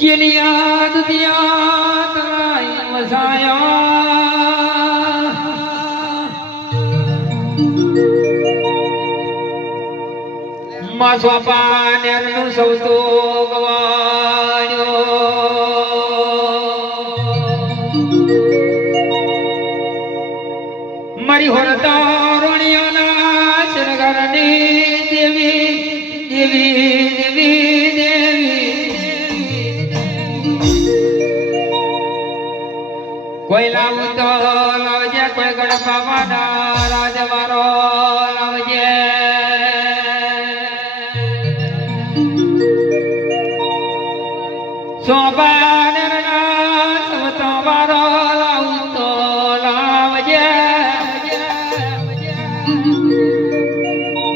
ચિલિયા દુધિયા તરાઈ વસાયા માં સ્વાપા નેરનું સૌતો ગવાયો મારી હોરતા રોણિયાના શરગરની દેવી દેવી દેવી દેવી કોઈ લાવું તો લાવજે કોઈ ગણપા માના રાજવારો લાવજે સોબાનરના સવતો વારો લાવું તો લાવજે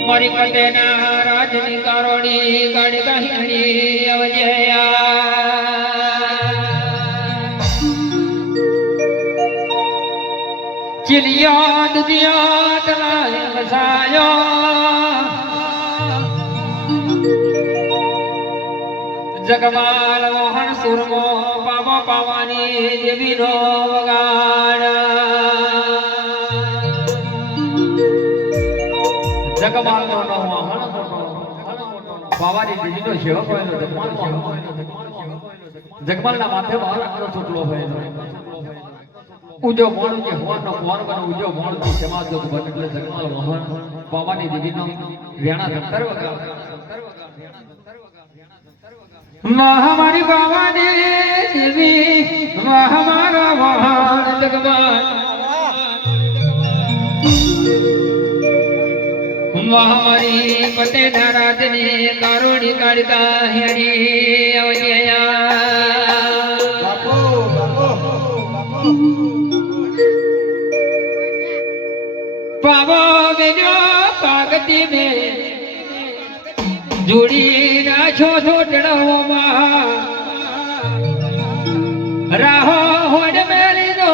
મારી કટેના રાજની કારોડી ગાડી ગાહી આવજે ચિલિયા દુધિયા તલાય વસાયો જગમાલ મોહન સુરમો પાવા પાવાની દેવીનો વગાડ જગમાલ નો મોહન પાવાની દેવીનો સેવક હોય જગમાલના માથે બાળકનો છોટલો હોય ઉજો મોણ જે હોવાનો મોણ બનો ઉજો મોણ થી સમાજ જો બન એટલે જગમાલ મોહન પાવાની દેવીનો રેણા ધંતર વગા મહામારી પાવાની દેવી મહામારા મોહન જગમાલ મહામારી પતેના રાજની કારુણી કાળકા હેડી અવજયા બાપો પાવો બેજો પાગતી મે જોડી નાછો છોટડાઓમાં રાહો હોડ મેલી દો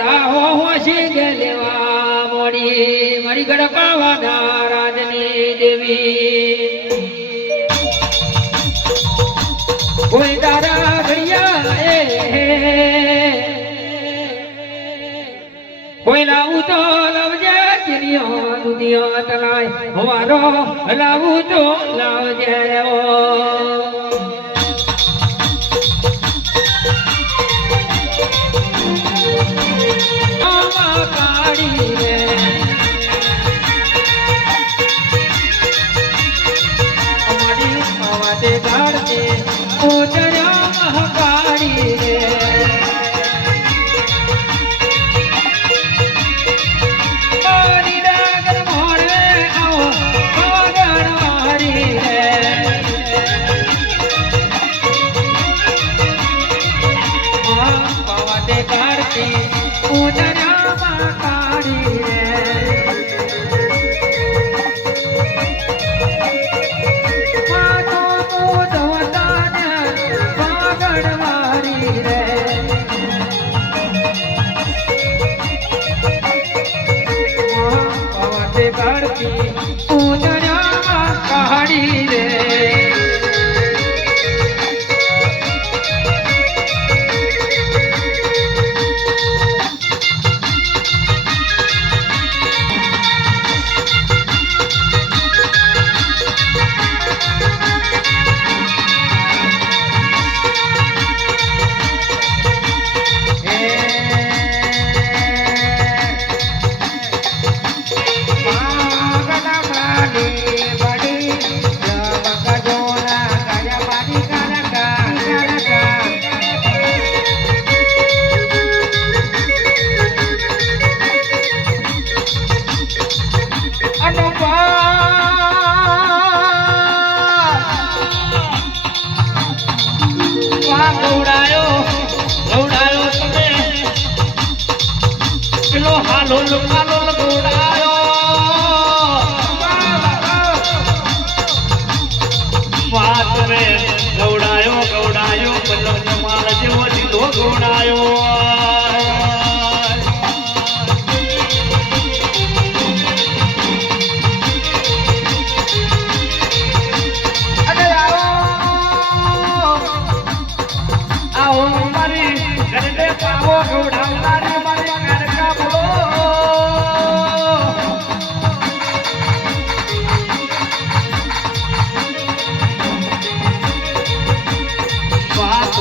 રાહો હોશી ગેલેવા મોડી મારી ગડપાવાના રાજની દેવી કોઈ તારા ઘડિયા કોઈ લાવું તો લાવજે ચિલિયો દુધિયો તલાય હવારો લાવું તો લાવજે ઓ કાળી રે અમારી આવાતે ગાડતે ઓટર્યા મહાકાળી રે ખવડાવનારી મારી કાનકા બોલો વાત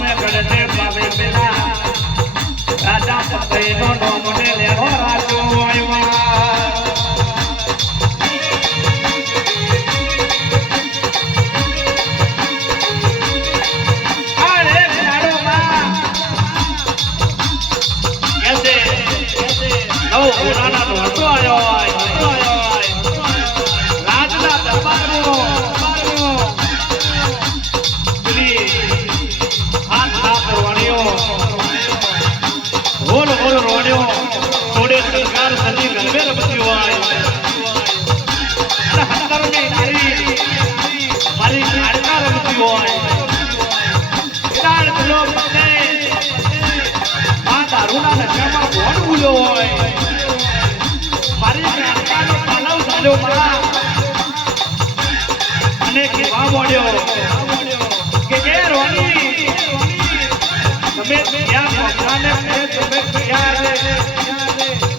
में गणते पावे पेला राजा पतईनो नोमने लेहो राजो आयवा अरे नाडो बा कैसे नव पुराना तो हटो आयो राजना दरबारनो बोल बोल रोड़ियो थोड़े सरकार सजी घर में रमती हुआ हंतर में नारी मारी लाड़का रमती हुआ इधर लोग बने मां दारूना नशा में बहुत भूलो होय मारी लाड़का नो पालव झालो मां અને કેવા મોડ્યો કે રોણી તમે ક્યાં ભગવાને તમે ક્યાં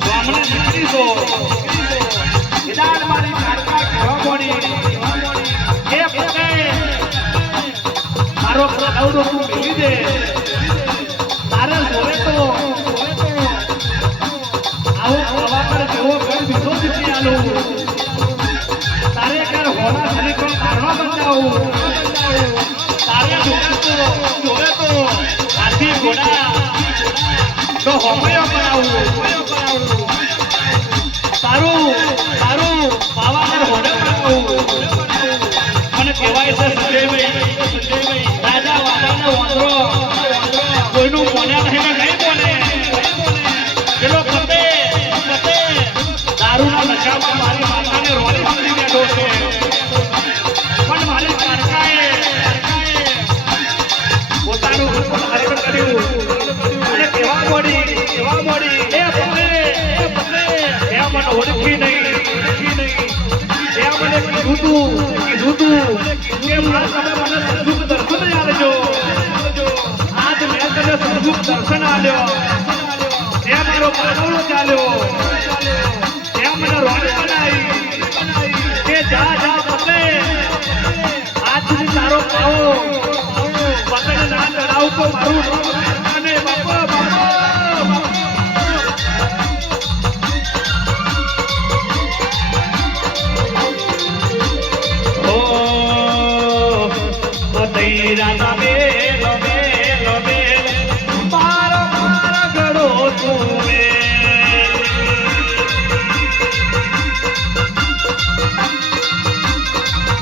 બ્રાહ્મણ દીકરી છો વિદાન મારી કાકા કેવા મોડી એ પતે મારો પ્રૌઢ તું મેલી દે તારે જોવે તો આવો પ્રવા પર જેવો કર દીધો દીધી આલો તારે કર હોના શરીર પર કારણો બંધાવું તારે જોવે તો આથી ઘોડા તો હોમયો કરાવું તારું પાવાગઢ હોડે કરાવું મને કહેવાય છે સંજયભાઈ રાજા વાદાને વાંદરો કોઈનું બોલ્યા નહીં નહીં બોલે પેલો પતે દારૂના નશામાં મારી માતાને રોલી સમજી બેઠો છે પણ મારી કારકાએ પોતાનું હરણ કર્યું અને કેવા મોડી એ પતે મને ઓળખી નહીં મને કીધું કે મારા તમે મને સદુખ દર્શન આલજો આજ મેં તને સદુખ દર્શન આલ્યો એ મારો પાડોળો ચાલ્યો એ મને રોણી બનાવી કે જા પતે આજથી તારો પાવો પતંગ ના ચડાવ તો મારું અને બાપા રાજા મેલ મારા ગળો તું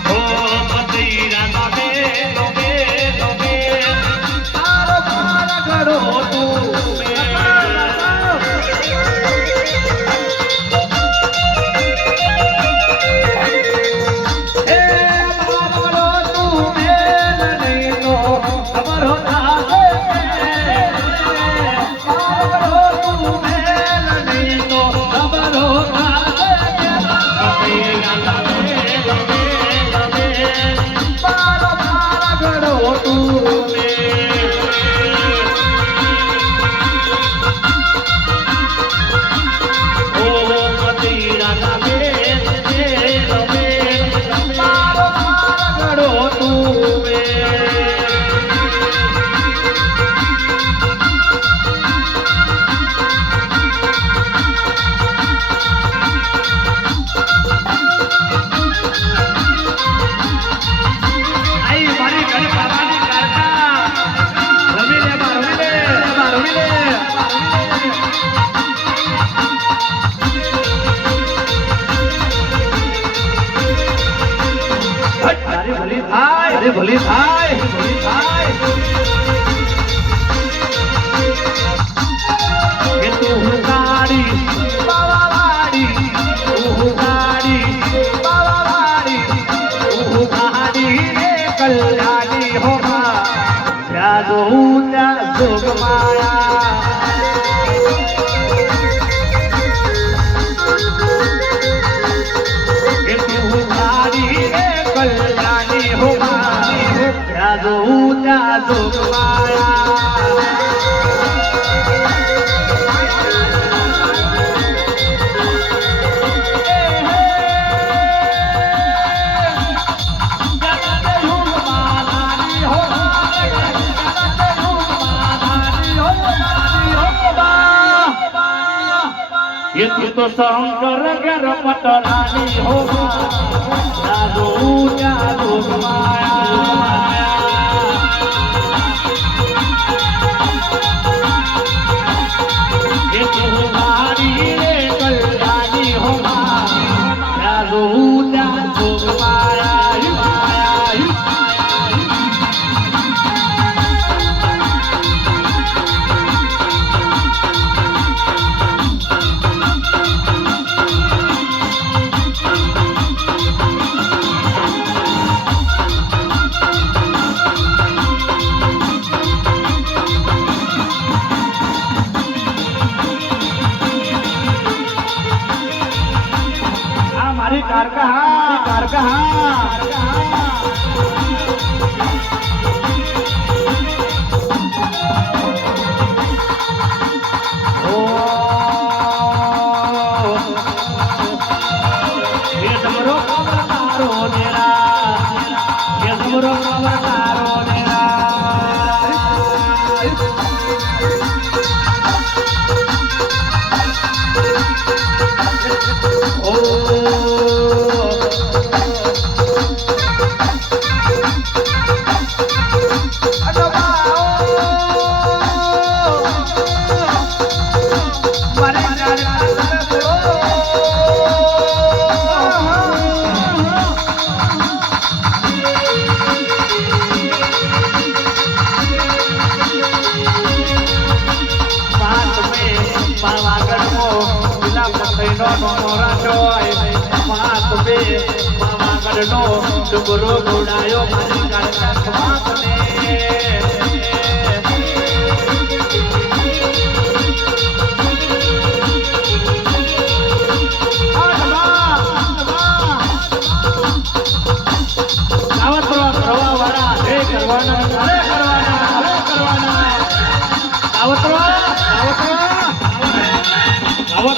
ઓ પતિ રાજા મેલ મારા ગળો તું ભલી થાય કે તું ગાડી બાવાવાડી તું ગાડી રે કલ્યાણી હોમા ત્યાં જોઉં ત્યાં જોગ માયા કે તું ગાડી રે કલ્યાણી હોમા તો શંકર ઘર પટરાની હો જાદુ જાદુ માયા એ તો મારી રે કલ્યાણી હો જાદુ જાદુ માયા માયા कारका ओ ये समरो तारो नेरा ये समरो तारो नेरा ओ डुबरो गुड़ायो मारी करता समापने आवतरो प्रवाह वाला हे करवाना अरे करवाना आवतरो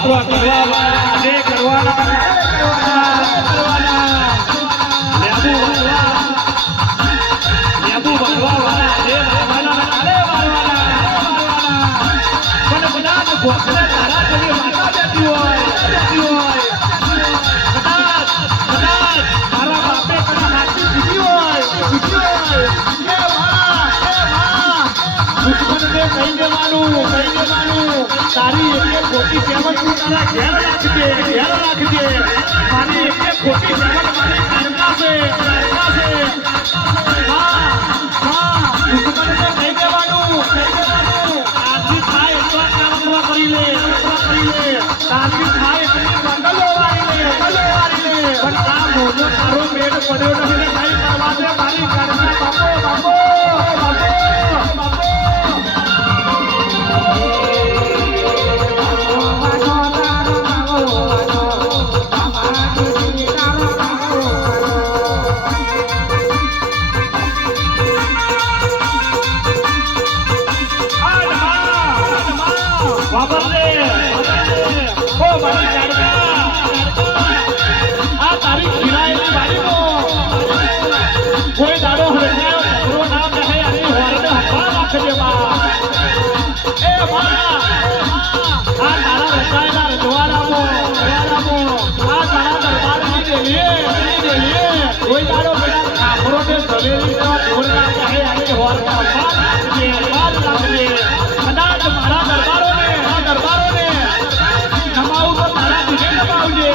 प्रवाह वाला हे करवाना તારી એક ખોટી સેવન તું તારા ઘેર રાખજે મારી એક ખોટી સેવન મારી કારકા છે દુશ્મન ને કહી દેવાનું આજી થાય એટલા કામ કરી લે તારી થાય એટલી બંડલો વાળી લે પણ આ મોજો તારો પેટ પડ્યો નથી ભાઈ કરવા દે મારી કારકા બાપો કોઈ દાડો હરખાયો નામ રહે અને હોરને હવા રાખજે બા એ બા આ તારા રચાયેલા રજવાડામો આ તારા દરબારની દેવીએ કોઈ દાડો બેટા ખાખરોને સવેરી નો ઢોર રાખે અને હોરને હવા રાખજે કદાચ મારા દરબારોને નમાવું તો તારા દિને નમાવજે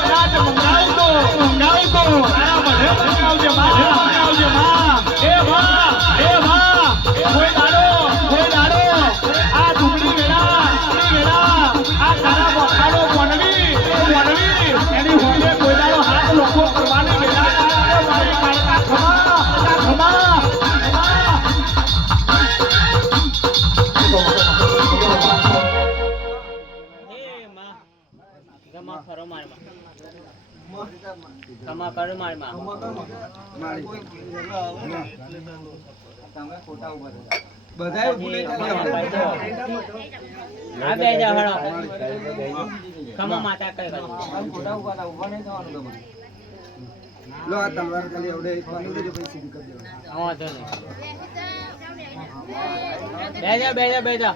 કદાચ મંગાવું તો તારા બધે મંગાવજે માં એ માં કોઈ દાડો આ ડુંગળી વેળા આ તારા બખાડો વણવી એની હોઈએ કોઈ દાડો હાથ લોકો કરવાની વેળા મારી કાળકા ખમા ખરો માર કરો માર બધાય ભૂલે આ બે જા હળો ખમા માતા કઈ ખોટા ઉભા નહીં થવાનું તમારે લો આ તલવાર ખાલી આવડે એક વાનું દેજો પછી સીધી કરી દેવાનું હા તો નહીં બેજા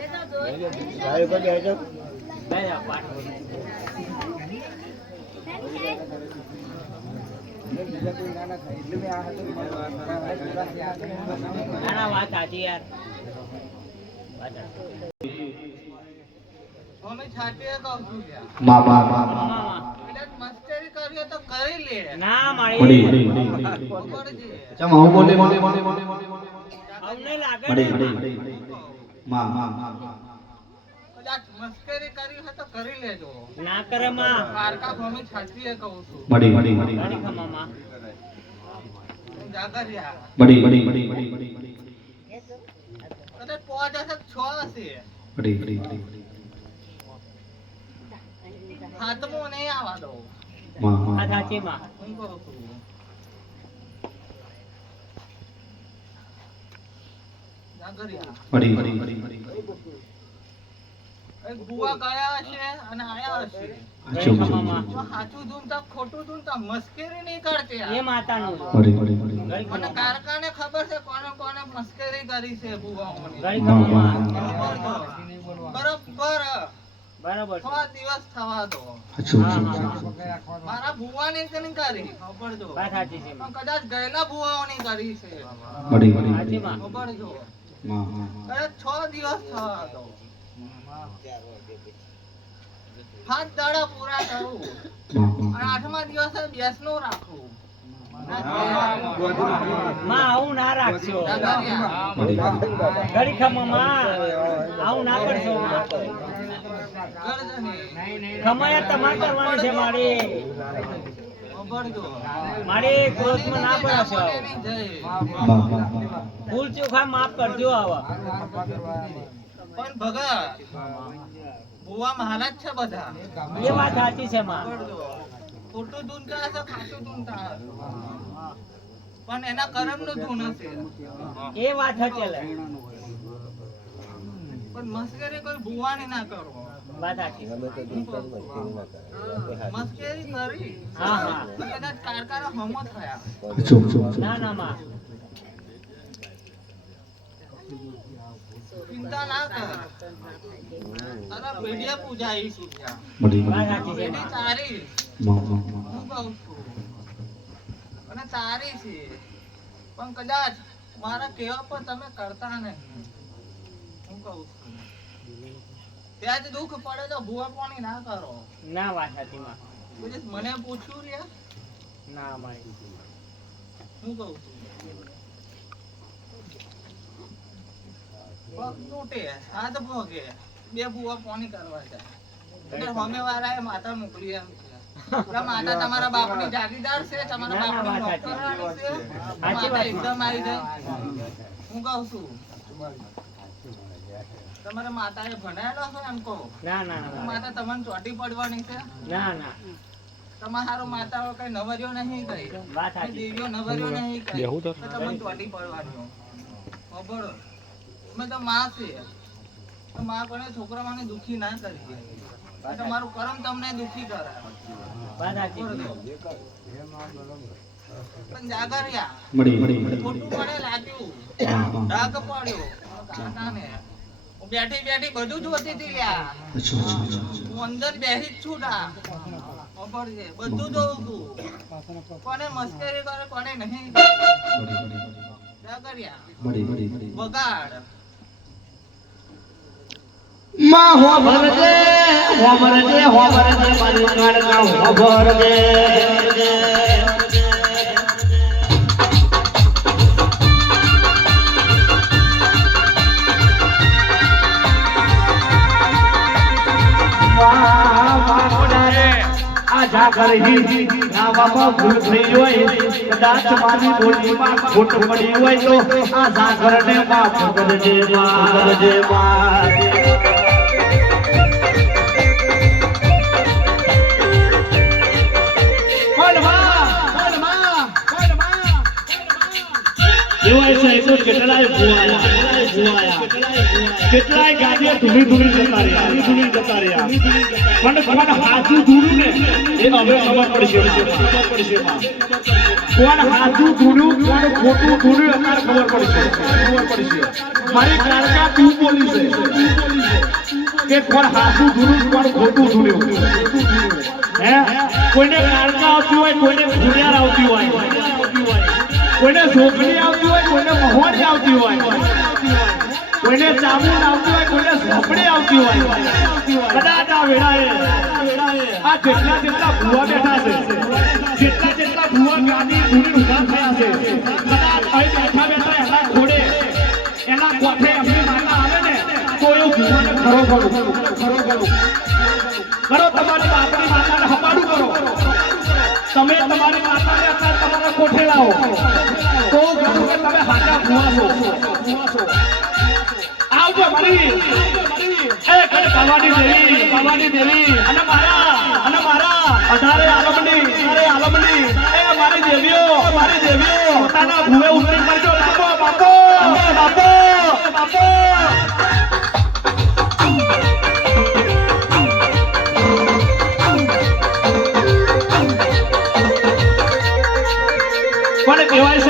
ગાડી ઉપર બેજો બેજા પાઠ. બીજા કોઈ ના ના થાય એટલે મેં આ હતું ના ના વાત સાચી યાર. વાત સાચી. અમે છાતીએ કહું છું લ્યા. મામા. કદાચ મસ્કરી કરીએ તો કરી લે. ના મારી ખબર છે. અમને લાગે ને કદાચ મસ્કરી કરી હોય તો કરી લેજો. ના કરે માં. પારકા ભૂમિ છાતીએ કહું છું. ઘણી ખમામાં. જાગરિયા. કદાચ 5 હશે 6 હશે. હાથમાં નહીં આવવા દો. આ સાચી માં. હું કહું છું. જાગરિયા. એક બુવા ગયા હશે અને આયા હશે. ઘણી ખમામાં. તો સાચું ધૂનતા ખોટું ધૂનતા મસ્કરી નહીં કરતી એ યાર. માતાનું છે. ઘણી મને ખમામાં. કારખાને ખબર છે કોને કોને મસ્કરી કરી છે બુવાઓની. ઘણી ખમામાં. બરોબર બરાબર છે. 6 દિવસ થવા દો. હા, હા. મારા ભુવાની કઈ કરી ખબર જો. વાત સાચી છે માં. પણ કદાચ ગયેલા ભુવાઓની કરી છે સાચી માં. ખબર જો. કદાચ 6 દિવસ થવા દો. 7 દાડા પૂરા કરું અને 8મા દિવસે બેસનું રાખું. માં આવું ના રાખશો. જાગરિયા. ઘણી ખમામાં. આવું ના કરશો માં. કરજો નહીં. ખમાયા તમારે કરવાની છે મારી. ખબર જો. મારી ક્રોધમાં ના પડશો. એની જય. ભૂલ ચોખા માફ કરજો આવા. પણ ભગત ભુવા મારા જ છે બધા. એ વાત સાચી છે માં. ખબર જો. ખોટું ધૂનતા હશે ખાટું ધૂનતા હશે. પણ એના કર્મનું ધૂન હશે. એ વાત હચેલે. પણ મસ્કરી કોઈ ભુવાની ના કરો. વાત સાચી. મસ્કરી કરી હા હા. તો કદાચ કારકારા હમો થયા. ના ના માં. ચિંતા ના કર. અરે પેઢીએ પૂજાઈશું ત્યાં. વાત સાચી છે પેઢી માં. તારી હું કહું છું. અને તારી છે પણ કદાચ મારા કહેવા પર તમે કરતા નહીં. હું કહું છું. ત્યાં જ દુઃખ પડે તો ભૂવા પાણી ના કરો. ના વાત સાચી માં. કોઈ મને પૂછ્યું લે. ના મારી. હું કહું છું. પગ તૂટે હાથ ભોગે 2 ભૂવા પાણી કરવા જાય. અને સામે વાળાએ માતા મોકલી એમ છે. પેલા માતા તમારા બાપની જાગીરદાર છે, તમારા ના, ના, બાપની વાત સાચી. નોકરાણી છે. સાચી માતા વાત. એકદમ આવી જાય. હું કહું છું. તમારા માતાએ ભણાયેલો છે એમ કહો. ના ના ના. માતા તમને ચોટી પડવાની છે. ના ના. તમારો માતાઓ કઈ નવર્યો નહીં કઈ. વાત સાચી. દેવીઓ નવર્યો નહીં કઈ. તો તમને ચોટી પડવાની. ખબર? અમે તો માં છે. તો માં પણ છોકરાઓને દુખી ના કરી. તમારું કર્મ તમને દુખી કરે. વાત સાચી. પણ જાગરિયા ખોટું મને લાગ્યું. ડાઘ પડ્યો કાકાને. હું બેઠી બેઠી બધું જોતી હતી લ્યા. હું અંદર બેસી જ છું ના. ખબર છે બધું જોઉં છું. કોને મસ્કરી કરે કોને નહીં. જાગરિયા બગાડ. માં હોભરજે હોભરજે હોભરજે મારી કાળકા હોભરજે આ જાગર હી નાવામાં ભૂલ થઈ હોય કદાચ મારી બોલીમાં ખોટ પડી હોય તો આ જાગરને માફ કરજે માં. કેટલાય ગાડીઓ ધૂળી જતા રહ્યા પણ હાથું ધૂળું ને એ હવે ખબર પડશે કોણ હાથું ધૂળું કોણ ખોટું ધૂળું અત્યારે ખબર પડશે મારી કાળકા તું બોલી છે કે કોણ હાથું ધૂળું કોણ ખોટું ધૂળ્યું હે કોઈને કાળકા આવતી હોય કોઈને ભૂરિયાર આવતી હોય કોઈને ઝોકડી આવતી હોય કોઈને મહોણી આવતી હોય કોઈને ચામુંડ આવતી હોય કોઈને ઝોપડી આવતી હોય કદાચ આ વેળાએ આ જેટલા ભૂવા બેઠા છે જેટલા ભૂવા ગાદી ધૂળી ઉભા થયા છે કદાચ અહીં બેઠા એના ઘોડે એના કોઠે એમની માતા આવે ને તો એવું ભૂવાને ખરો કરો તમારી બાપની માતાને હપાડું કરો તમે તમારી માતાને અત્યારે તમારા કોઠે લાવો તો ગણું કે તમે હાચા ભૂવા છો આવજો મારી એ કડે ભવાની દેવી અને મારા અઢારે આલમની એ મારી દેવીઓ પોતાના ભૂવે ઉતરી પડજો બાપો મને કહેવાય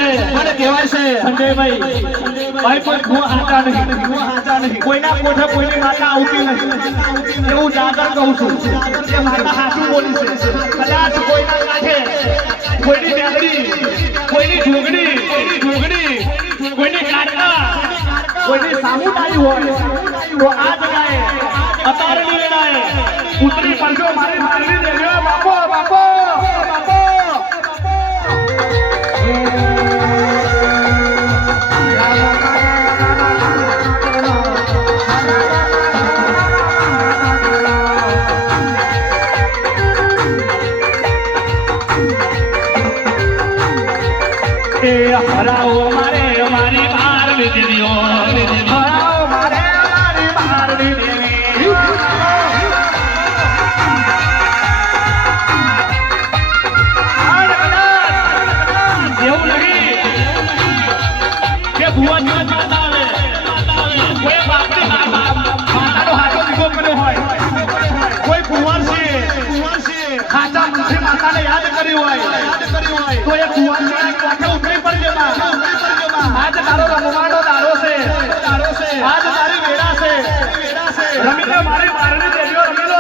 છે સંજયભાઈ કોઈ ભૂવા હાચા નહીં કોઈના કોઠે કોઈની માતા આવતી નથી એવું જાગર કહું છું કે માતા હાચું બોલી છે કદાચ કોઈના કાંઠે કોઈની બેગડી કોઈની ઢોગડી કોઈની કાટકા કોઈની સામુદાઈ હોય તો આ જગાએ અતારની વેળાએ ઉતરી પડજો મારી દેવ્યો બાપો હરાવો મારી ભારતી દેવીઓ હરાવો મારી ભારતી દેવી એવું નહીં કે ભુવા માતા આવે કોઈ બાપની માતાનો હાથો દીકરો કર્યો હોય કોઈ કુંવર છે હાચા મુખી માતાને યાદ કરી હોય તો એ કુંવર કોઠે ઉતરી પડજે આજ તારો રમવાનો દાડો છે આજ તારી વેળા છે રમીલો મારી મારણી દેજો રમીલો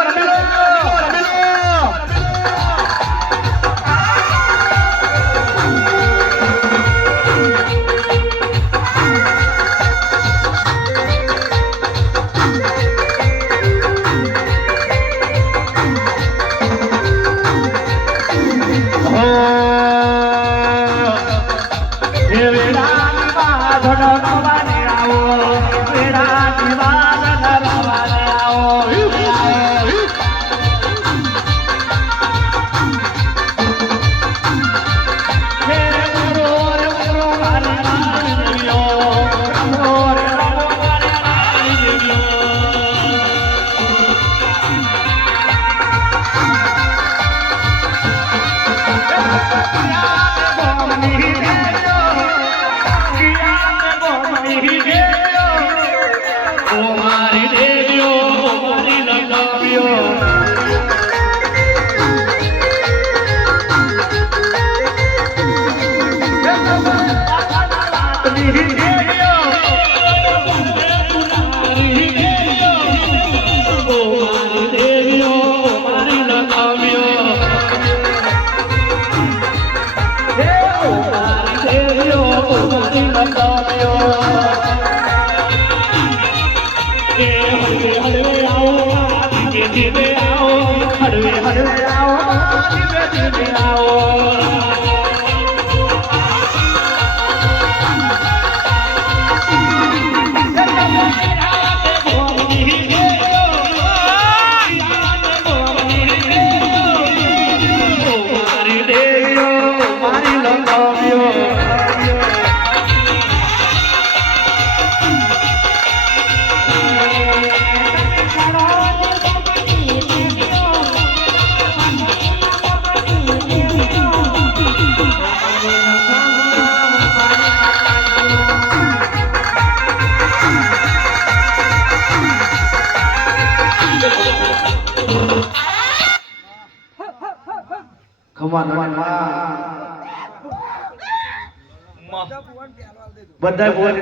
બધા ભોજન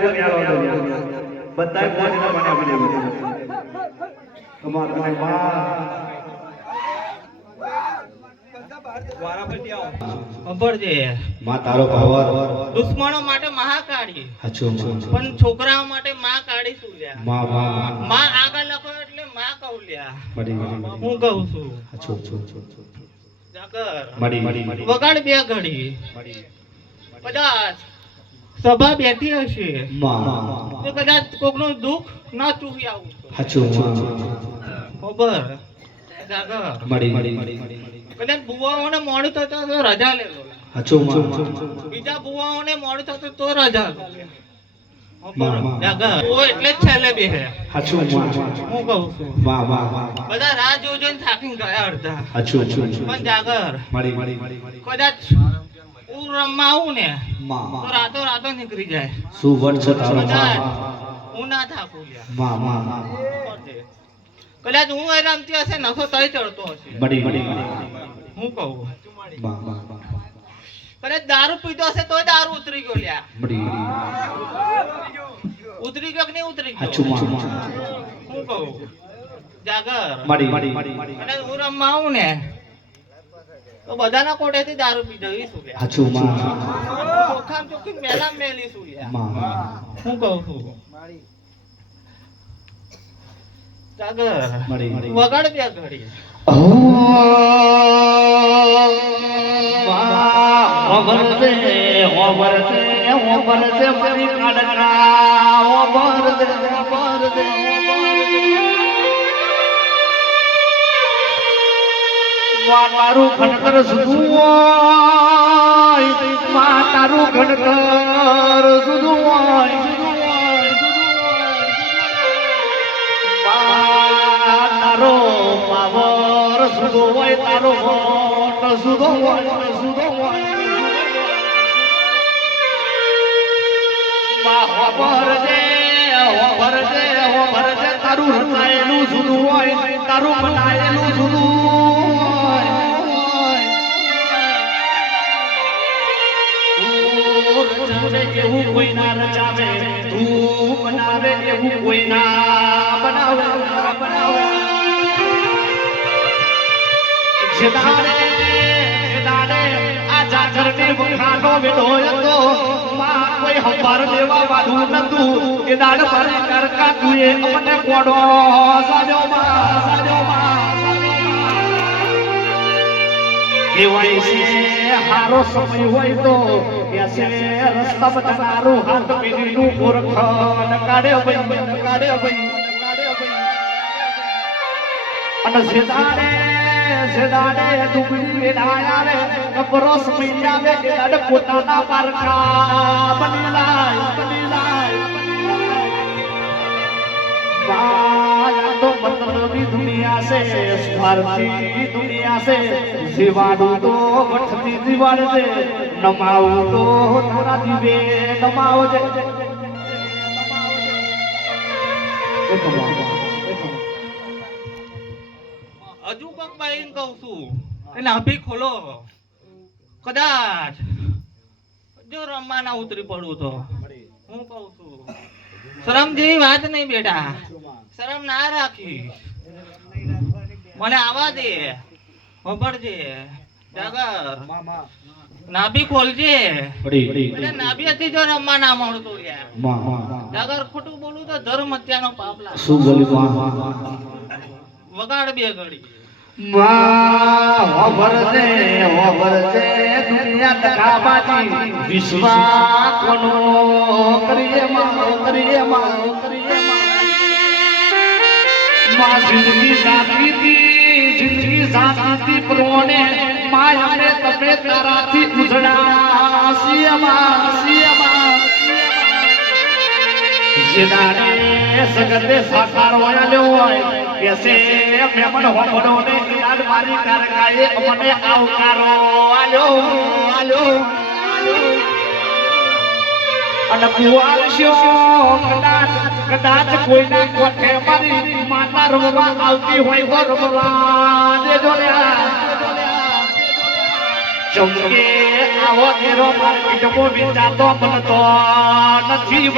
બધા ભોજન મને આપી દેવું તમારા બા ખબરજે માં તારો પાવર દુશ્મનો માટે મહાકાળી હાચો પણ છોકરાઓ માટે માં કાળી શું લ્યા માં માં આગળ લખો એટલે માં કહું લ્યા મડી હું કહું છું હાચો જાગર મડી વગાડ બે ઘડી કદાચ સભા બેઠી હશે માં તો કદાચ કોકનું દુઃખ ના ચૂકી આવું હાચો ખબર જાગર મડી કદાચ બુવાઓને મોડું થતું તો રજા લે લો હાચો બીજા બુવાઓને મોડું થતું તો રજા લો માં. જાગર ઓ એટલે જ છેલ્લે બે હે હાચો હું કહું છું વાહ બધા રાહ જોઈને થાકીને ગયા અડધા હાચો પણ જાગર મડી કદાચ હું રમવા આવું ને તો માં રાતો નીકળી જાય શું વર્ષ તારો કદાચ હું ના થાકું લ્યા માં કદાચ હું એ રમતી હશે નસો તઈ ચડતો હશે મડી હું કહું માં કદાચ દારૂ પીતો હશે તોય દારૂ ઉતરી ગયો લ્યા મડી ઉતરી ગયો કે નહીં ઉતરી હાચો ગયો માં હું કહું જાગર મડી કદાચ હું રમવા આવું ને તો બધાના કોટેથી દારૂ પી જઈશું લ્યા હાચો માં ચોખ્ખામ ચોખ્ખી મેલા મેલીશું લ્યા માં હું કહું છું જાગર મડી વગાડ બે ઘડી તારું ખણકર સુધું હોય તારું ખણકર સુધું હોય તારો પાવર સુધો હોય તારો હોટ સુધો હોય હોબર છે તારું રચાયેલું સુધું હોય તારું બનાયેલું સુધું હોય એવું કોઈ ના રચાવે તું બનાવે એવું કોઈ ના બનાવે જેદાડે આ જાગરની વખાનો વેડોય તો માં કોઈ હંભાર દેવા વાળું નતું એ દાડ પર કરકા તુએ અમને કોડો સાજો માં કેવાય છે હારો સમય હોય તો એસે રસ્તા બતારું હાથ પેરીનું ઓરખણ કાઢે ભાઈ અને જેદાડે ડુબડી વેડાયા રે કપરો સમય આવે કે દાડ પોતાના પારકા બની લાય આ તો મતલબી દુનિયા છે સ્વાર્થી દુનિયા છે જીવાડું તો વઠતી જીવાડ છે નમાવું તો તારા દીવે નમાવજે હજુ કોક બાઈને કહું છું એને અભી ખોલો કદાચ જો રમવા ના ઉતરી પડું તો હું કહું છું શરમ જેવી વાત નહીં બેટા શરમ ના રાખી મને આવા દે ખબરજે જાગર નાભી ખોલજે એટલે નાભી હતી જો રમવા ના મળતું યાર જાગર ખોટું બોલું તો ધર્મ હત્યાનો પાપ લાગે શું બોલી વગાડ બે ઘડી હોભરજે દુનિયા ટકાબાજી વિશ્વાસ કોનો કરીએ માં જિંદગી સાથી પ્રોને માયાને તમે તારાથી ઉજડા સિયમાં જેદાને સગતે સાકાર વાળ્યો હોય કેસે મેમન હોબડો ને યાદ મારી કારકાએ મને આવકારો આલ્યો અને પુઆલશો કદાચ કોઈના કોઠે મારી માતા રમવા આવતી હોય તો રમવા દેજો ને ચમકે આવો ઘેરો માર્કેટમાં વિચારતો બનતો નથી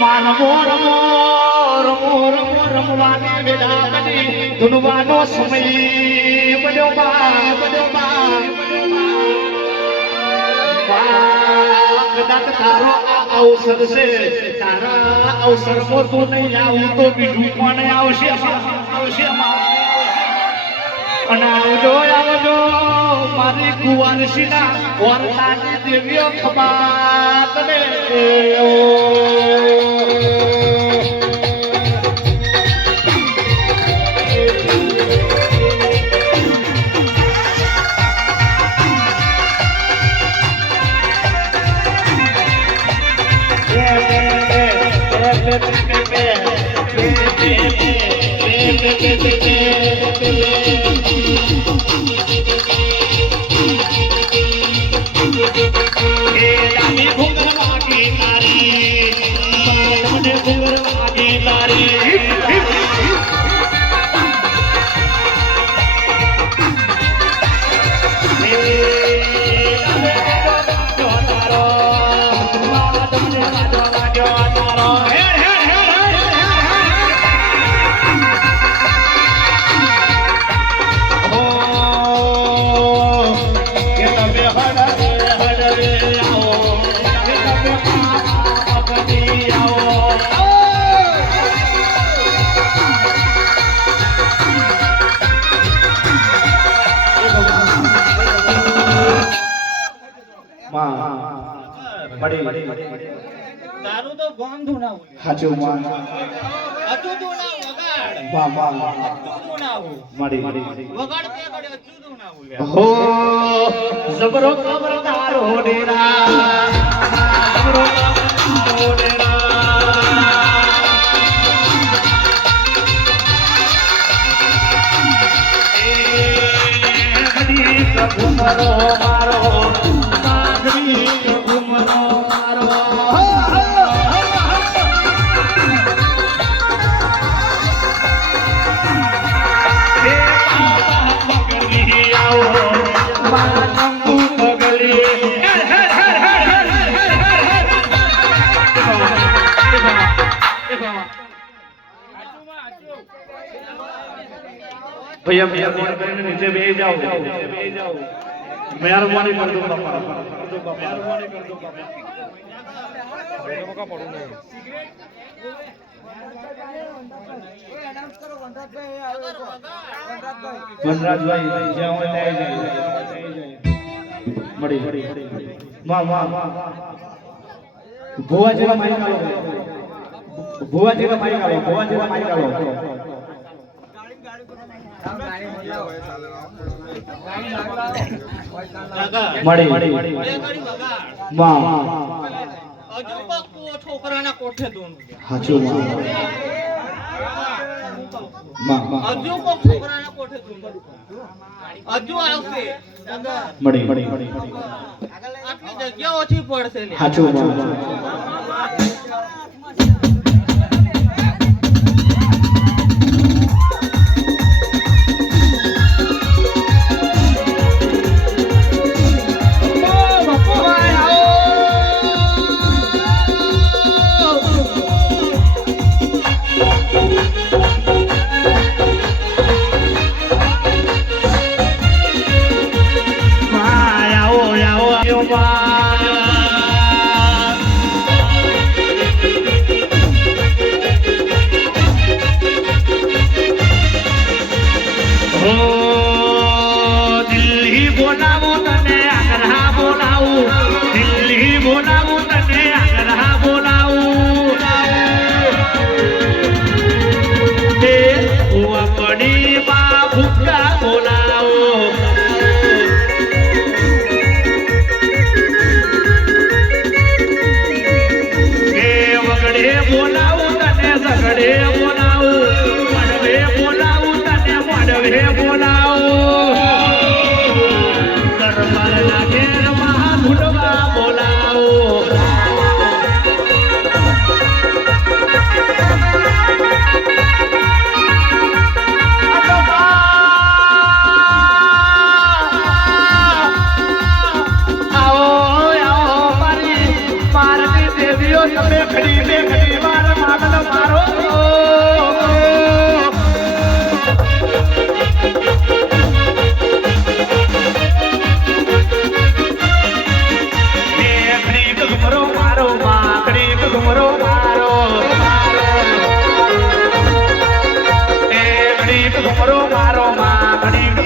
માનવો રમો રમો રમો રમવાની વેદાગની ધૂનવાનો સમય બન્યો કદાચ તારો આ અવસર છે તારા અવસરમાં તું નહીં આવું તો બીજું પણ આવશે અને આવજો મારી કુંવરસીના વરદાની દેવીઓ ખબા તને તારું તો ગોમ ધૂણાવું હાચું માં અચું ધૂણાવું વગાડ વાહ અચું ધૂણાવું માડી વગાડ તે ગડે અચું ધૂણાવું લે હો જબરો ખબરદાર હો ડેરા જબરો ખબરદાર હો ડેરા એ ઘડી ઘુમરો મારો ઘડી ઘુમરો મારો भैया मेहरबानी करके नीचे भेज जाओ मेहरबानी कर दो मेहरबानी कर दो वनराज भाई जाओ ले जाए मड़ी वाह वाह भुआ जी का माइक आलो भुआ जी का माइक आलो भुआ जी का माइक आलो मड़ी બે ઘડી વગાડ वाह હજુ પક્કુ છોકરાના કોઠે દોનું हाचो मां હજુ કોક છોકરાના કોઠે દોનું હજુ આવશે मड़ी આટલી જગ્યા ઓછી પડશે લે हाचो दिल्ली बोलावो तने आग्रा बोलावो दिल्ली बोलावो तने आग्रा बोलावो ए वकड़ी बाबू का बोलावो ए वकड़े बोलावो तने झगड़े बोलावो मडवे बोलावो तने मडवे बोलावो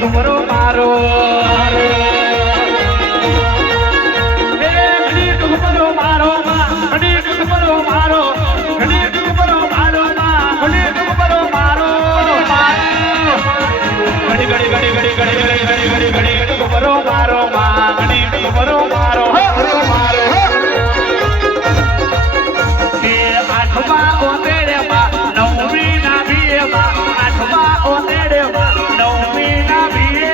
ઘુમરો મારો ઘડી ઘુમરો મારો ઘડી ઘુમરો મારો ઘડી ઘુમરો મારો ઘડી ઘુમરો મારો ઘડી ઘડી ઘડી ઘડી ઘડી ઘડી ઘડી ઘડી ઘડી ઘુમરો મારો ઘડી ઘુમરો મારો મારો કે આઠમા ઓનેડેમાં નવમી ના ભીએમાં આઠમા ઓનેડેમાં નવમી ના ભીએ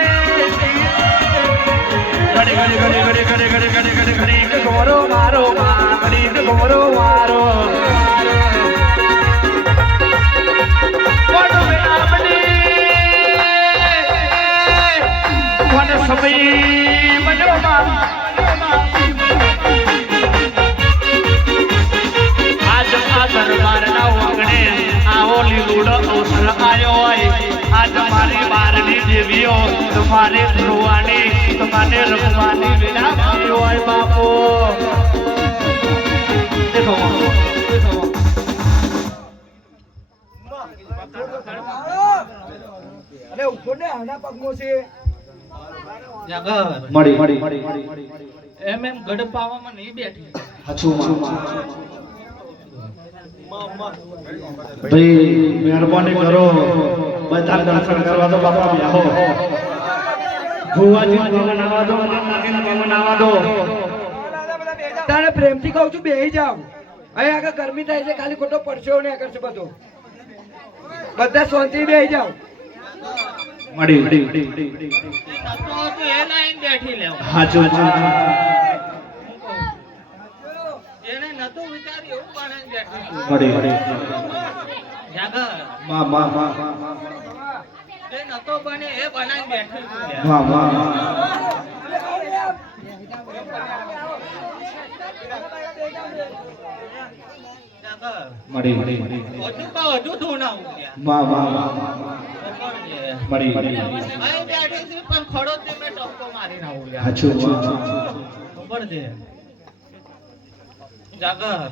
ઘડી ઘડી ઘડી ઘડી ઘડી ઘડી ઘડી ઘડી ઘડી ઘુમરો મારો ઘડી ઘુમરો મારો સમય મજોમાં આજ આ દરબારના વાગણે આવો લીલુડો અવસર આવ્યો હોય આજ મારી બારની દેવીઓ તમારી ધ્રુવાની તમારે રમવાની વેળા આવ્યો હોય બાપો અરે ઉભો ને આના પગમાં છે મળી એમ ગઢ પાવામાં નહીં બેઠી ભાઈ મહેરબાની કરો બધા દર્શન કરવા તો બાપા બેહો ભુવાજી મનાવા દો મનાવા દો તારે પ્રેમથી કહું છું બેહી જાવ અહીં આગળ ગરમી થાય છે ખાલી ખોટો પરસેવો નહીં કરશે બધો બધા શાંતિ બેહી જાવ મળી એ લાઈન બેઠી લેવા હાચું એને નતું વિચાર્યું એવું પણ બેઠી મળી જાગર એ નતો બને એ બનાવી બેઠી હજુ ધૂ ના ઉગ્યા અહીં બેઠી છે પણ ખડો તે મેં ટપકો મારી ના ઉગ્યા ખબર છે જાગર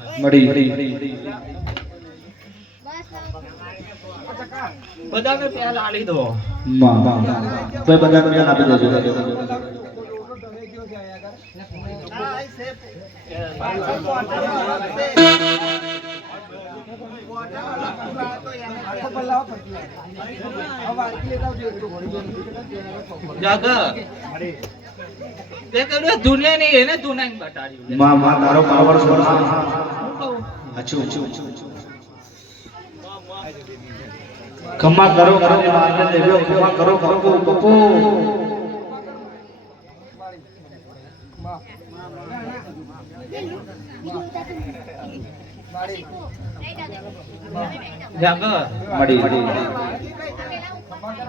બધાને પહેલા આલી દો દુનિયા ની એને દુનિયા બતાડ્યું તારો પાવર ખમા કરો ખમા કરો પપ્પુ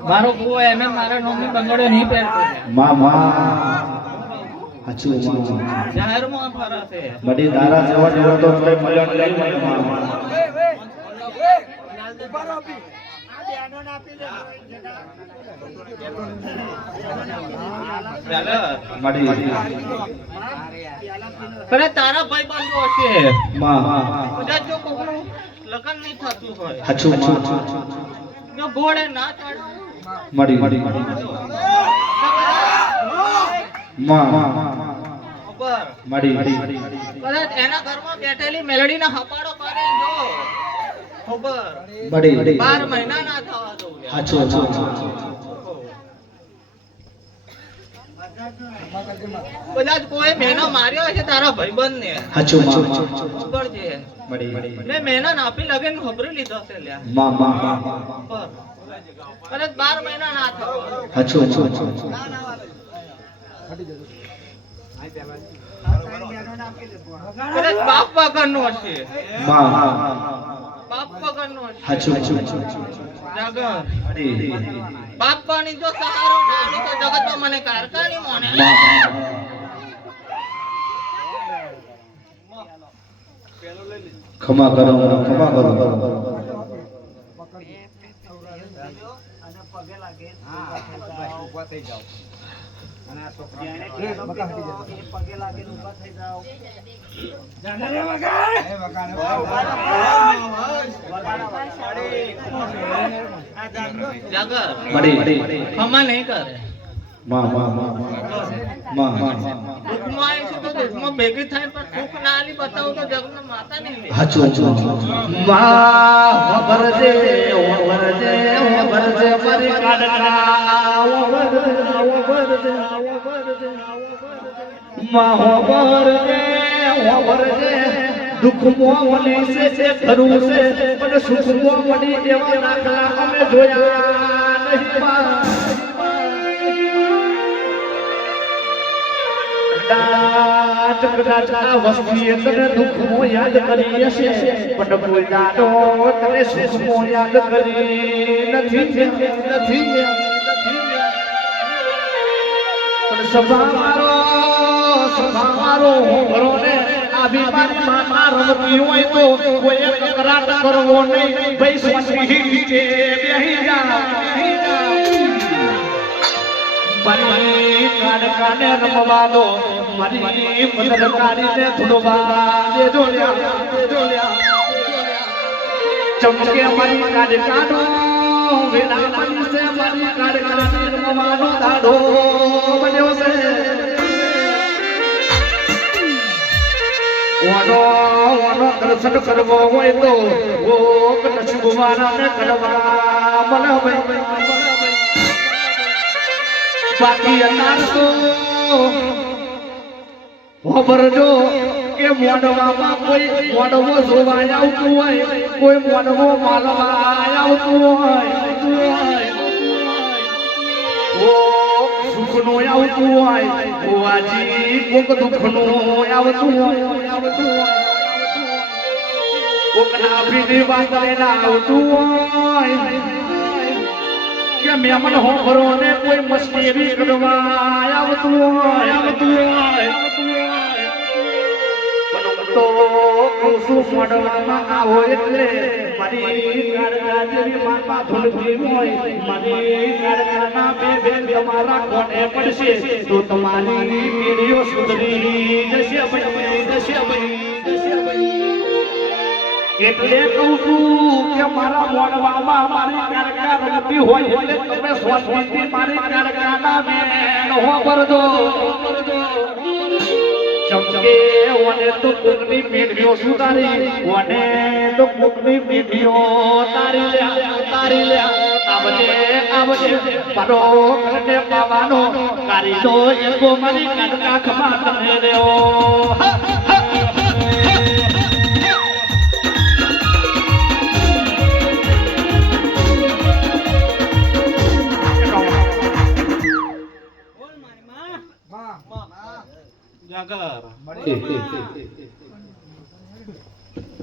મારો બહુ એને મારા નોમી બંગડો નહીં પહેરતો જાહેરમાં ફરે છે બડી દારા સેવા જેવો તો કોઈ મળ્યો નહીં મને તારા ભાઈ બંધો હશે કદાચ જો કોકનું લગ્ન નહીં થતું હોય જો ઘોડે ના ચડે કદાચ એના ઘરમાં બેઠેલી મેલડીના હપાડો પાડે જો ખબર 12 મહિના ના થવા દઉં કદાચ કોઈ મહેનો માર્યો હશે તારા ભાઈબંધ ને ખબર છે મેં મહેનત આપી લગન ખબરી લીધો છે લ્યા કદાચ 12 મહિના ના થવા બાપ વગરનો હશે બાપ વગરનો હશે જાગર બાપની જો સહારો ના આલી તો જગતમાં મને કારકાની મોને ખમા કરો બકા હટી જતો. એ પગે લાગીને ઊભા થઈ જાઓ. જાને રે બકા. એ બકા ને જાગર મળી ખમા નહીં કરે માં દુઃખમાં આવી છે તો દુઃખમાં ભેગી થાય પણ દુઃખ ના આલી બતાવું તો જગના માતા નહીં લે હાચું માં વરજે મારી કાડકા માં વરજે દુઃખ મોની છે ખરું છે પણ સુખ મોની એવા દાખલા અમે જોયા નહીં કદાચ આ વસ્તી તને દુઃખમો યાદ કરી હશે પણ કોઈ દાડો તને સુખમો યાદ કરી નથી પણ સભારો ભરો ને આ બીમારી માતા રમતી હોય તો કોઈ કકરાટ કરવો નહીં ભાઈ સ્વામી નીચે બેહી જા મારી કાડકાને રમવા દો મારી મદદકારીને ધૂળવા દે જોડ્યા ચમકે મારી કાડકાનો વેલા મારી છે મારી કાડકાને રમવાનો દાડો બન્યો છે વાનો દર્શન કરવો હોય તો ઓ નસીબ મારાને કરવા મને બાકી અનાર તો ખબરજો કે મોડવામાં કોઈ મોડવો જોવા આવતું હોય કોઈ મોડવો માલવા આવતું હોય ઓ સુખનો આવતું હોય ઓવાજી કોક દુઃખનો આવતું હોય કોક ના પીની વાતરે ના આવતું હોય કે મહેમાન હો ભરો ને કોઈ મસ્તી કરવા આવતું હોય પણ તો કૌસુ મોડવામાં આવો એટલે મારી કાડકા જેવી માતા ધૂળતી હોય મારી કાડકાના બે મારા કોને પડશે તો તમારી પીડીઓ સુધરી જશે ભાઈ એટલે કહું છું કે મારા મોડવામાં મારી કાડકા રમતી હોય એટલે તમે સ્વામી મારી કાડકાના બેન હો ભરજો ચમકે વને તો કોકની પેઢીઓ સુધારી વને તો કોકની પેઢીઓ તારી લે આવજે પાડો અને પાવાનો કારી તો એકો મારી કાડકા ખમા કરે દેવો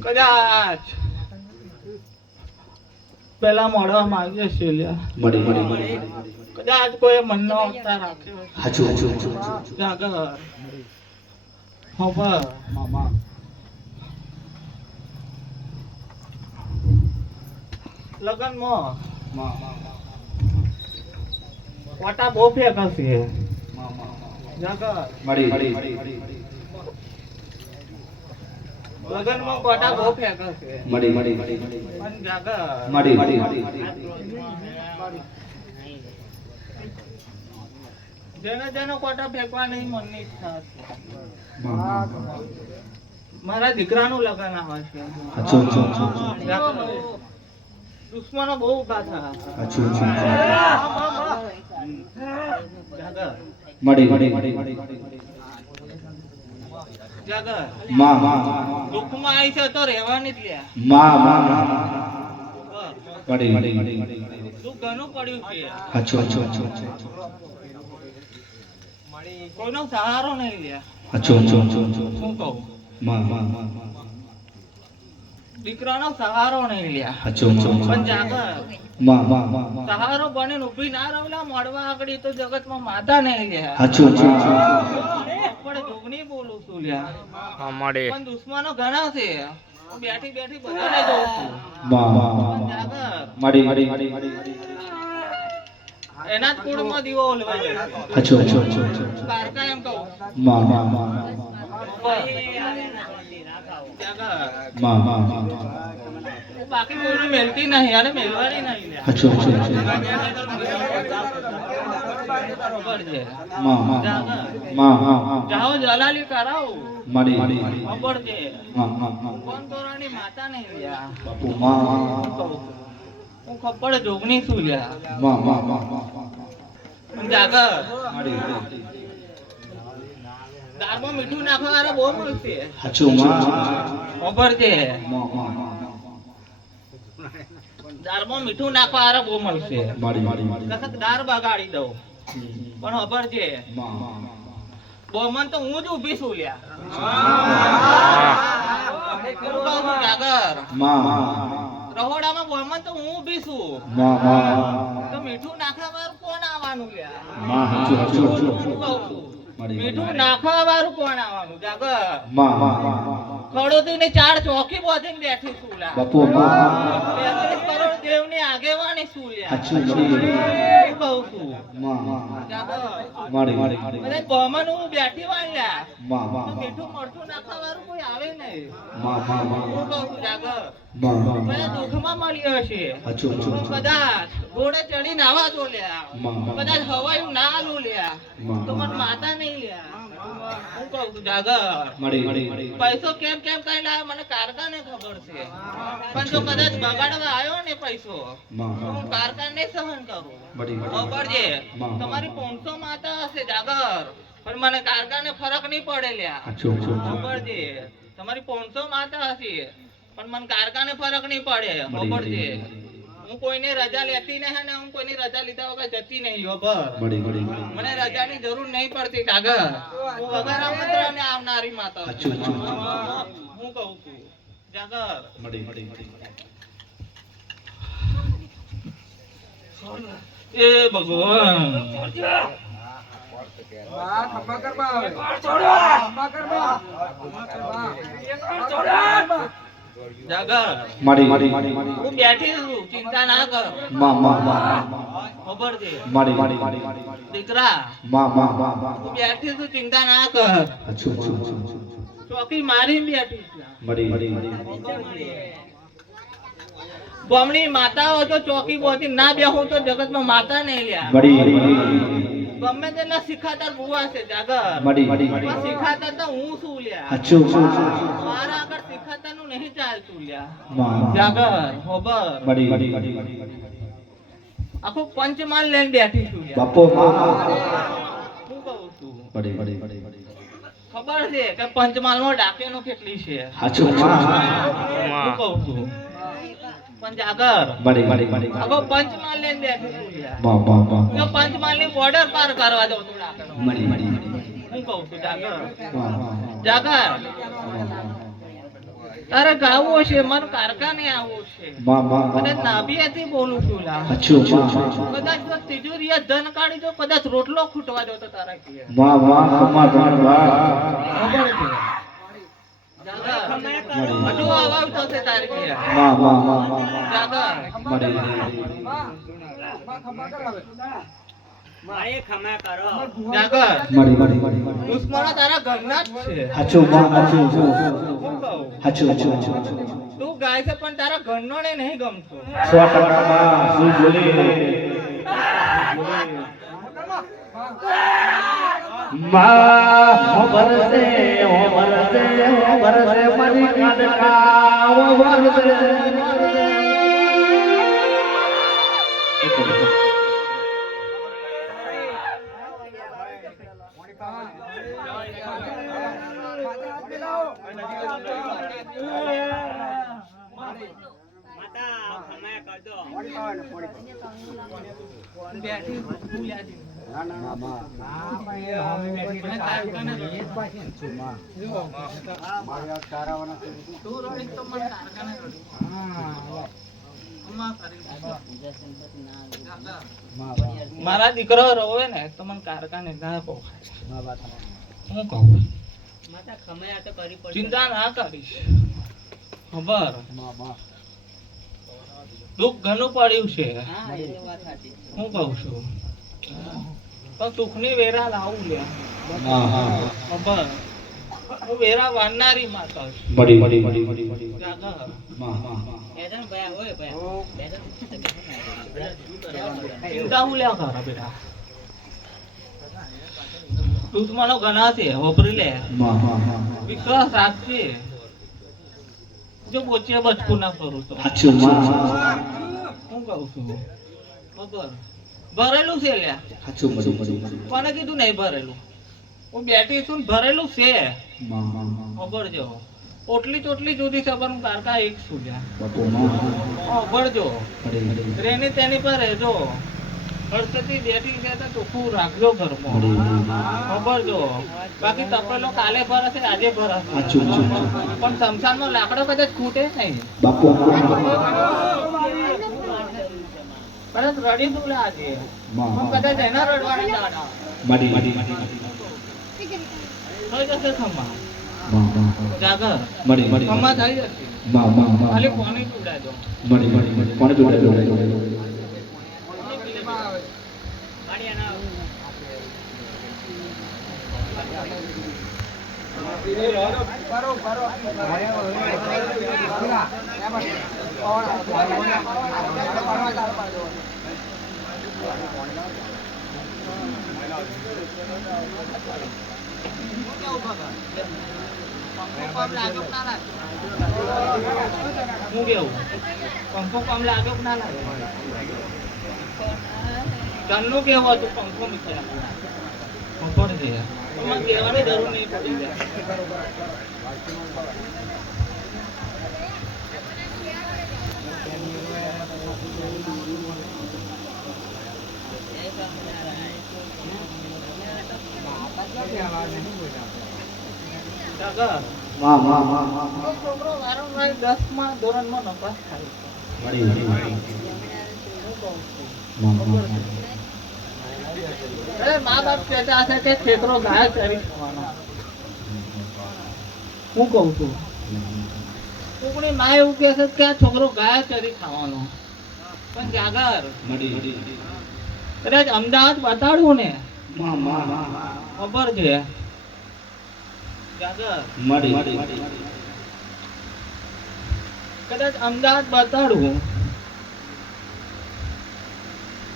કદાચ પેલા મળવા માંગે છે કદાચ કોઈ મનનો અવતાર રાખ્યો જાગર ખબર લગનમાં વાટા બહુ ફેક હશે જાગર લગનમાં કોટા બહુ ફેક હશે પણ જાગર જેને કોટા ફેંકવા નહીં મનની ઈચ્છા હશે મારા દીકરાનું લગન આવે છે દુશ્મનો બહુ ઉભા થયા જાગર દુઃખમાં આવી છે તો રહેવાની જ દુઃખ ઘણું પડ્યું છે કોઈનો સહારો નહીં લ્યા શું કહું દીકરાનો સહારો નહીં લ્યા પણ જાગર સહારો બને ઉભી ના રહેલા મળવા આગળ તો જગતમાં માતા નહીં લ્યા પણ જોગની બોલું છું લ્યા પણ દુશ્મનો ઘણા છે બેઠી બધાને જોઉં છું પણ જાગર એના જ કુળમાં દીવો ઓલવાઈ જાય. અચ્છા અચ્છા અચ્છા કારકા એમ કહું માં માં જાગર માં બાકી કોઈની મેલતી નહીં અને મેલવાની નહીં લ્યા. અચ્છા અચ્છા ખબર છે માં જાગર માં જાઓ જલાલી કરાવો માડી ખબર છે માં કોણ તોરાની માતા નહીં લ્યા. બાપુ માં હું ખબર જોગની છું લ્યા. માં જાગર માડી દાળમાં મીઠું નાખવા વાળા બહુ મળશે. અચ્છા માં ખબર છે માં દાળમાં મીઠું નાખવા વાળા બહુ મળશે. માડી કસક દાળ બગાડી દઉં પણ ખબર છે માં બોમન તો હું જ ઊભી છું લ્યા. હું કહું છું જાગર માં રહોડામાં બોમન તો હું ઊભી છું તો મીઠું નાખવા વાળું કોણ આવવાનું લ્યા. માં હું કહું છું મીઠું નાખવા વાળું કોણ આવવાનું જાગર. ખડોદીને 4 ચોકી બાંધીને બેઠી છું લ્યા. બાપુ 33 કરોડ દેવની આગેવાની છું લ્યા. અચ્છા હું કહું છું જાગર બધા બોમન હું બેઠી હોય લ્યા. તો મીઠું મરચું નાખવા વાળું કોઈ આવે નહીં. હું કહું છું જાગર બધા દુઃખમાં મળી હશે તો કદાચ ઘોડે ચડીને આવા જો લ્યા. કદાચ હવાયું ના આલું લ્યા તો મને માતા નહીં લ્યા. હું કહું છું જાગર પૈસો કેમ કેમ કઈ લાવે મને કારખાને ખબર છે પણ જો કદાચ બગાડવા આવ્યો ને પૈસો તો હું કારખાને સહન કરું. ખબર છે તમારી 500 માતા હશે જાગર પણ મને કારખાને ફરક નહીં પડે લ્યા. ખબર છે તમારી 500 માતા હશે પણ મને કારખાને ફરક નહીં પડે. ખબર છે હું કોઈને રજા લેતી નહીં ને હું કોઈની રજા લીધા વગર જતી નહીં. ખબર મને રજાની જરૂર નહીં પડતી કાગર. હું વગર આમંત્રણે આવનારી માતા છું. હું કહું છું જાગર એ ભગવાન જાગર હું બેઠી છું ચિંતા ના કર. ખબર છે દીકરા હું બેઠી છું ચિંતા ના કર. ચોકી મારી બેઠી છું. બમણી માતાઓ તો ચોકી બોતી ના બેહું તો જગતમાં માતા નહીં લ્યા. ગમે તેના શીખાતર બુવા છે જાગર પણ શીખાતર તો હું છું લ્યા. મારા આગળ શીખાતર નું નહીં ચાલતું લ્યા. જાગર ખબર આખું પંચમાલ લઈને બેઠી છું લ્યા. હું કહું છું ખબર છે કે પંચમાલ માં ડાકેનો કેટલી છે. હું કહું છું પણ જાગર આખો પંચમાલ લઈને બેઠી છું લ્યા. જો પંચમાલ ની બોર્ડર પાર કરવા દઉં તો ડાકેનો. હું કહું છું જાગર તારે ગાવું છે મન કારખાને આવવું છે. કદાચ નાભીએથી બોલું છું લા. કદાચ જો તિજોરીએ ધન કાઢી દો કદાચ રોટલો ખૂટવા દો તો તારા કે હજુ આવાવ થશે તારી કે દુશ્મનો તારા ઘરના જ છે. તું ગાય છે પણ તારા ઘરનો ને નહીં ગમતો. મારા દીકરો રોવે ને તો મને કારખાને ના પોખાય. હું કહું ચિંતા ના કરીશ. ખબર દુઃખ ઘણું પડ્યું છે. હું કહું છું પણ સુખની વેરા લાવું લે હા હા ખબર હું વેરા વાનનારી માતા છું. મળી જાગર માં ચિંતા હું લ્યા કરા બેટા દૂધમાંનો ઘણા છે વપરી લે વિશ્વાસ રાખજે જો પોચે બચકું ના કરું તો સાચું માં હું કહું છું ખબર ભરેલું છે લ્યા સાચું મળી કોને કીધું નહીં ભરેલું હું બેઠી છું ને ભરેલું છે માં ખબર જો ઓટલી ચોટલી જુદી છે પણ હું કારકા એક છું લ્યા બાપુ માં ખબર જો મળી રેની તેની પર રહેજો હળસતી બેઠી છે તો ચોખ્ખું રાખજો ઘરમાં ખબર જો બાકી તપેલો કાલે ભરાશે આજે ભરાશે સાચું પણ શમશાનમાં લાકડો કદાચ ખૂટે નહીં બાપુ કદાચ રડી દઉં આજે માં પણ કદાચ એના રડવાના દાડા મળી થઈ જશે ખમા માં જાગર મળી ખમા થઈ જશે માં ખાલી પાણી પીવડાવજો મળી કોને પીવડાવ્યું હું કેવું પંખો કામ લાગ્યો કે ના લાગ્યો ઘરનું કેવું હતું પંખો નીકળ્યા ખબર છે તમારે કહેવાની જરૂર નહીં પડી છોકરો વારંવાર 10મા ધોરણમાં નપાસ થાય અરે મા બાપ કહેતા હશે કે છોકરો ગાય ચરી ખાવાનો હું કહું છું કોકની માં એવું કહે છે કે આ છોકરો ગાય ચરી ખાવાનો પણ જાગર કદાચ અમદાવાદ બતાડવું ને ખબર છે કદાચ અમદાવાદ બતાડવું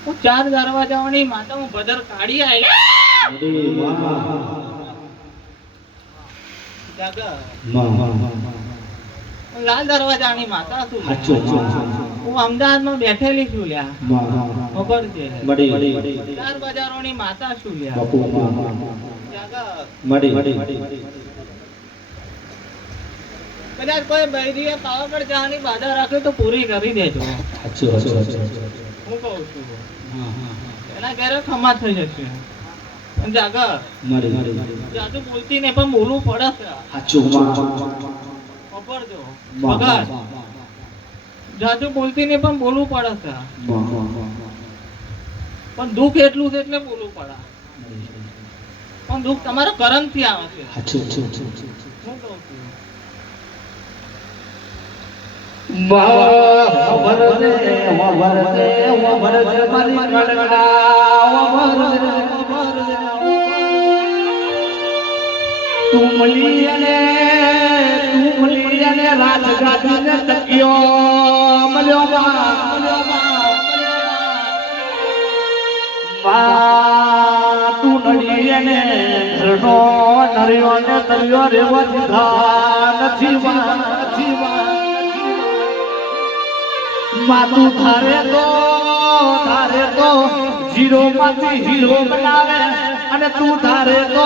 હું 4 દરવાજાઓની માતા હું ભદર કાઢી આવી લાલ દરવાજાની માતા છું હું અમદાવાદમાં બેઠેલી છું લ્યા ખબર છે 4 બજારોની માતા છું લ્યા કદાચ કોઈ બૈરીએ પાવાગઢ જવાની બાધા રાખે તો પૂરી કરી દેજો હું કહું છું એના ઘરે ખમા થઈ જશે જાગર જાદુ બોલતી ને પણ બોલવું પડે છે ખબર જો મગજ જાદુ બોલતી ને પણ બોલવું પડે છે પણ દુઃખ એટલું છે એટલે બોલવું પડે પણ દુઃખ તમારા કર્મ થી આવે છે હું કહું છું માતું ધારે તો જીરો માંથી હીરો બનાવે અને તું ધારે તો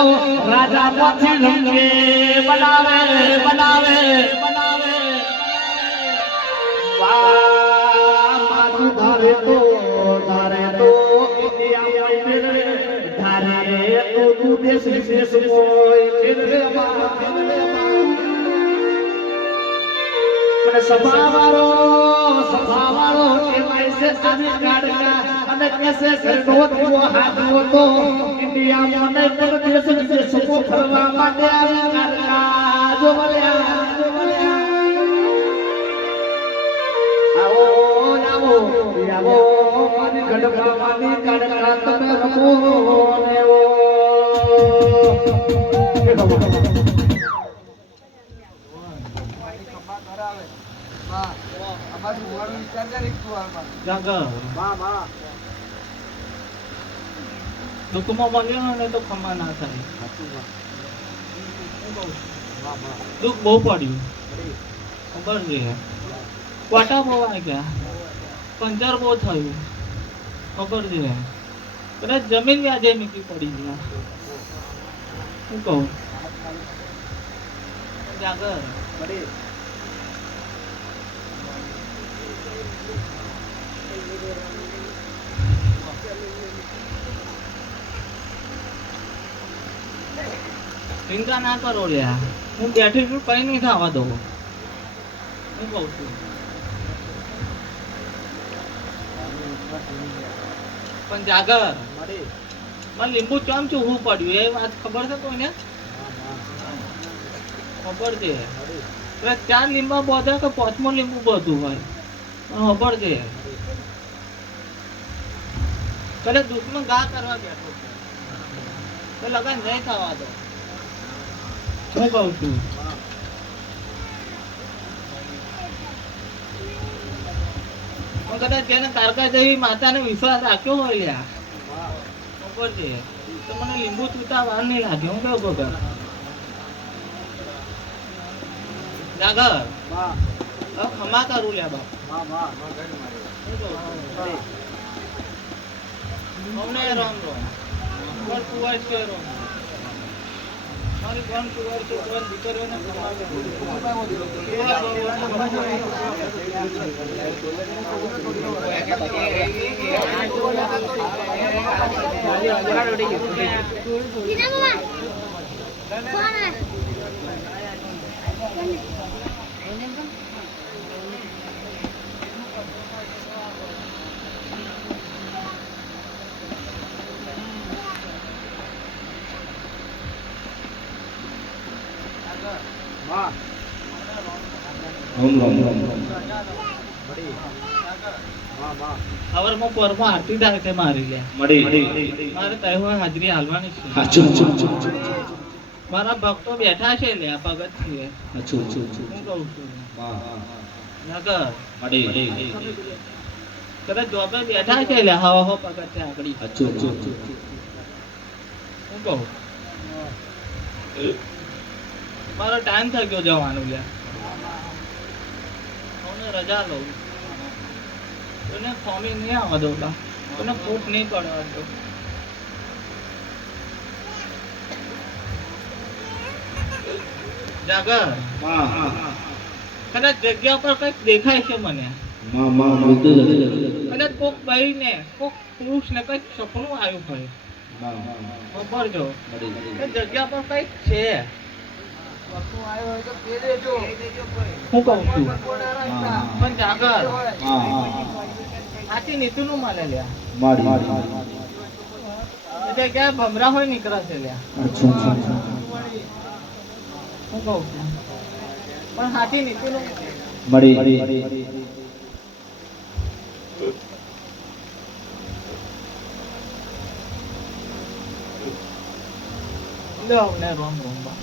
રાજા માંથી લંકે બનાવે માતું ધારે તો ધારે તો તું દેશ હોય સભાવાળો કહેવાય છે સામે કાઢકા અને કેસે ઘરનો દીવો હાથવો તો ઇન્ડિયામાં ને પરદેશ વિદેશમાં ફરવા માટે આવે કાઢકા જો બોલ્યા આવો મારી ગડબડવાની કડકડા તમે રમો ને ઓ કે દુઃખમાં મળ્યો ને તો ખમા ના થાય. દુઃખ બહુ પડ્યું ખબર છે. વાટા બહુ આવી ગયા, પંચર બહુ થયું ખબર છે. કદાચ જમીન વ્યાજે મૂકી પડી ગયા. શું કહું જાગર ચિંતા ના કરો લ્યા, હું બેઠી છું, કઈ નહીં થવા દઉં. હું કહું છું પણ જાગર મને લીંબુ ચમ ચૂહવું પડ્યું એ વાત ખબર છે કોઈને? ખબર છે. એટલે 4 લીંબા બોધે કે 5મો લીંબુ બધું હોય ખબર છે. કદાચ દુઃખમાં ગા કરવા બેઠો તો લગન નહીં થવા દો. હું કહું છું કદાચ તેને તારકા જેવી માતાને વિશ્વાસ રાખ્યો હોય લ્યા ખબર છે તો મને લીંબુ ચૂતા વાર નહીં લાગે. હું કેવું ખબર જાગર ખમા કરું લ્યા બાપ. અમને રામ રામ પણ કુંવર છે રામ મારી કોણ કુંવર છે કોણ દીકરીઓને ખમા સવારમાં પોરમાં આરતી થાય છે મારી લ્યા. મારે તહેવાર હાજરી હાલવાની છે. મારા ભક્તો બેઠા છે લ્યા પગથિયે. હું કહું છું નગર કદાચ જોબે બેઠા છે લ્યા હવા હો પગથિયે આગળ. હું કહું મારો ટાઈમ થઈ ગયો જવાનું લ્યા. હું રજા લઉં એને ફોમી નહીં આવવા દઉં એને ફૂટ નહીં પડવા દઉં. જાગર કદાચ જગ્યા પર કઈક દેખાય છે મને. કદાચ કોક ભાઈ ને કોક પુરુષ ને કઈક સપનું આવ્યું હોય ખબર જો જગ્યા પર કઈક છે. હું કહું છું પણ જાગર આથી નીતુ નું મળે લ્યા એટલે ક્યાં ભમરા હોય નીકળે છે લ્યા. હું કહું છું પણ હાથી નીતુ નું રોમ રોમ બા